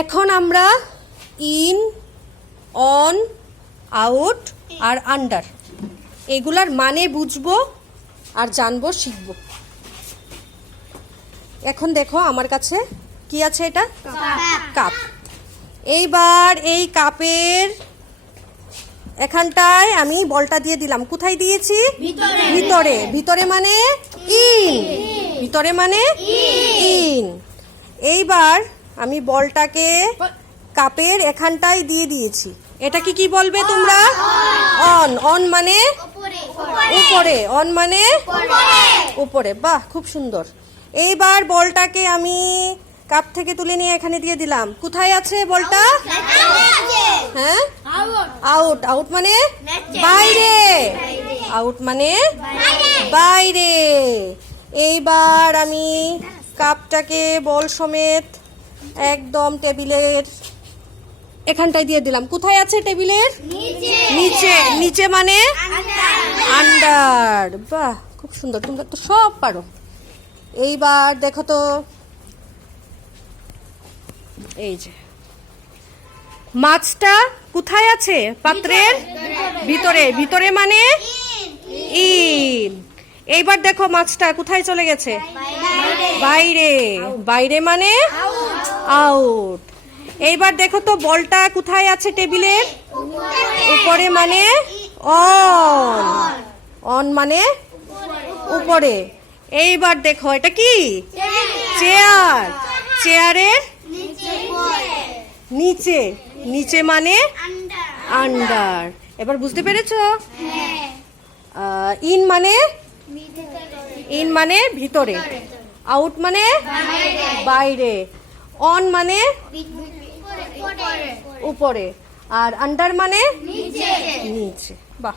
এখন আমরা in, on, out আর আন্ডার এগুলার মানে বুঝবো আর জানবো, শিখবো। এখন দেখো আমার কাছে কি আছে, এটা কাপ। এইবার এই কাপের এখানটায় আমি বলটা দিয়ে দিলাম। কোথায় দিয়েছি? ভিতরে। ভিতরে মানে ইন, ভিতরে মানে ইন। এইবার আমি বলটাকে কাপের এখানটায় দিয়ে দিয়েছি। এটাকে কি বলবে তোমরা? অন। অন মানে উপরে, অন মানে উপরে। বাহ, খুব সুন্দর। এইবার বলটাকে আমি কাপ থেকে তুলে নিয়ে এখানে দিয়ে দিলাম। কোথায় আছে বলটা? হ্যাঁ, আউট। আউট মানে বাইরে, আউট মানে বাইরে। এইবার আমি কাপটাকে বল সমেত একদম টেবিলের এখানটায় দিয়ে দিলাম। কোথায় আছে? টেবিলের নিচে। নিচে মানে আন্ডার। বাহ, খুব সুন্দর, তোমরা তো সব পারো। এইবার দেখো তো, এই যে মাছটা কোথায় আছে? পাত্রের ভিতরে। ভিতরে মানে ইন। এইবার দেখো মাছটা কোথায় চলে গেছে? বাইরে। বাইরে মানে আউট। এইবার দেখো তো বলটা কোথায় আছে? টেবিলের উপরে মানে অন। অন মানে উপরে। এইবার দেখো এটা কি? চেয়ার। চেয়ারের নিচে। নিচে মানে আন্ডার। এবার বুঝতে পেরেছো? ইন মানে ইন মানে ভিতরে, আউট মানে বাইরে, অন মানে উপরে, আর আন্ডার মানে নিচে। বাহ।